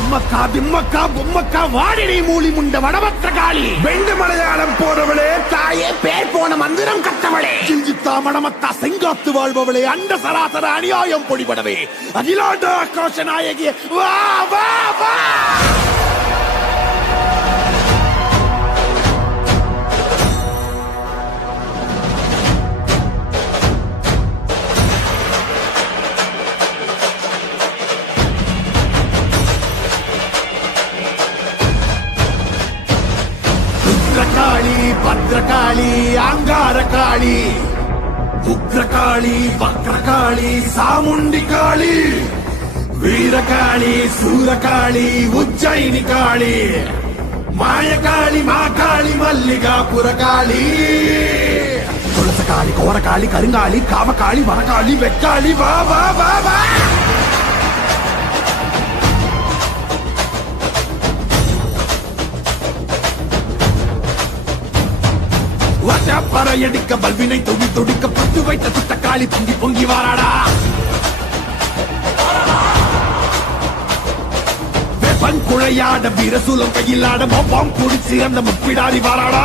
அம்மக்கா திம்மக்கா பொம்மக்கா வாடினை மூலி முண்ட வடவற்ற காளி வெண்டு மலையாளம் போறவளே தாயே பேர் போன மந்திரம் கட்டவளே சிஞ்சித்தா மடமத்தா செங்காத்து வாழ்பவளே அண்ட சராசர அநியாயம் பொடிபடவே அகிலாண்ட ஆக்ரோஷ நாயகியே வா வா வா காளி பத்ரகாளி அங்காரகாளி உக்ரகாளி வக்ரகாளி சாமுண்டி காளி வீரகாளி சூரகாளி உஜ்ஜயினி காளி மாயகாளி மாகாளி மல்லிகாபுரகாளி துளசகாளி கோரகாளி கருங்காளி காமகாளி வனகாளி வெக்காளி வா வா வா வா பறையடிக்க பல்வினை தொகி தொடிக்க பத்து வைத்த சுட்ட காளி பொங்கி பொங்கி வாராடா வெப்பன் குழையாட வீரசூலம் கையிலாட மொப்பம் குடிச்சு அந்த முப்பிடாரி வாராடா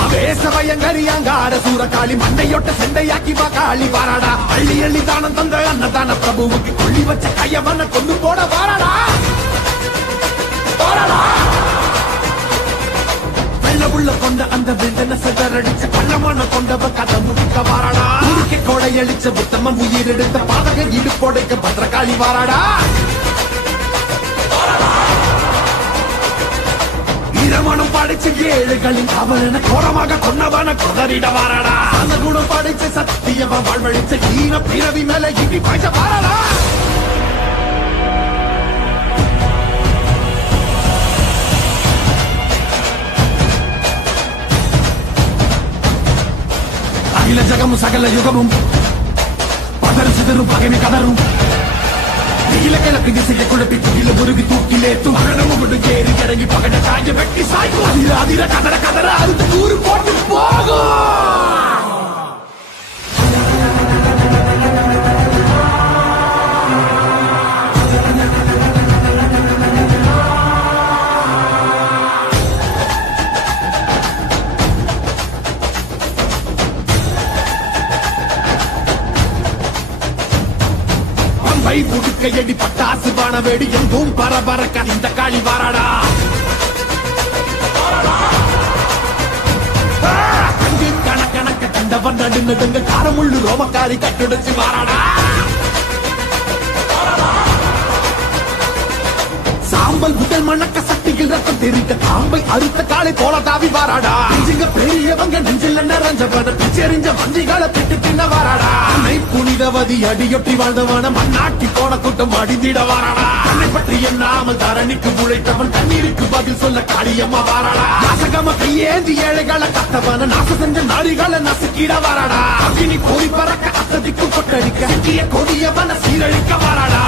ஆவேசவயங்கரியாங்காட சூரகாளி மண்டையொட்ட செண்டையாக்கி வா காளி வாராடா அள்ளி அள்ளி தானம் தந்த அன்னதான பிரபுவுக்கு கொள்ளி வச்ச கையவன கொண்டு போட வாராடா உள்ள கொண்ட அந்த வெந்தன சிதறடிச்ச கள்ளமான கொண்டவ கதை முடிக்க வாராடா உருக்கை கோடை அழிச்ச புத்தமம் உயிர் எடுத்த பாதக இடுப்போடைக்க பத்திரகாளி வாராடா இரமணம் படைச்ச ஏழுகளின் அவன கோரமாக கொன்னவன கொதறிட வாராடா அந்த குணம் படைச்ச சத்தியவ வாழ்வழிச்ச ஈன பிறவி மேல இடி பாய்ச்ச வாராடா அகில ஜகமும் சகல யுகமும் பதறு சிதறும் பகைமை கதரும் நீல கிழக்கு திசையை குழப்பி துகில முருகி தூக்கிலே துகனமும் ஏறி இறங்கி பகட சாய வெட்டி சாய்க்கும் அதிர அதிர கதற கதற அறுத்து கூறு போட்டு போகும் புடுக்கையடி பட்டாசு பான வேடி எங்கும் பரபரக்க இந்த காளி வாராடா கணக்கணக்க கண்டவன் நடு நடுங்க காரமுள்ளு ரோமக்காரி கட்டுடைச்சு வாராடா சாம்பல் முதல் மணக்க சக்திகள் ரத்தம் தெரிந்த காம்பை அறுத்த காலை போல தாவி வாராடா நெஞ்சுங்க பெரியவங்க நெஞ்சில் நிறைஞ்சவன பிச்செறிஞ்ச வந்திகளை பிட்டு தின்ன வாராடா அன்னை புனிதவதி அடியொட்டி வாழ்ந்தவன மண்ணாட்டி போன கூட்டம் அடிந்திட வாராடா தன்னை பற்றி எண்ணாமல் தரணிக்கு உழைத்தவன் கண்ணீருக்கு பதில் சொல்ல காளியம்மா வாராடா நாசகம கையேந்தி ஏழைகளை கத்தவன நாச செஞ்ச நாடிகளை நசுக்கிட வாராடா அக்னி கோரி பறக்க அத்ததிக்கு கொட்டடிக்க சிக்கிய கொடியவன சீரழிக்க வாராடா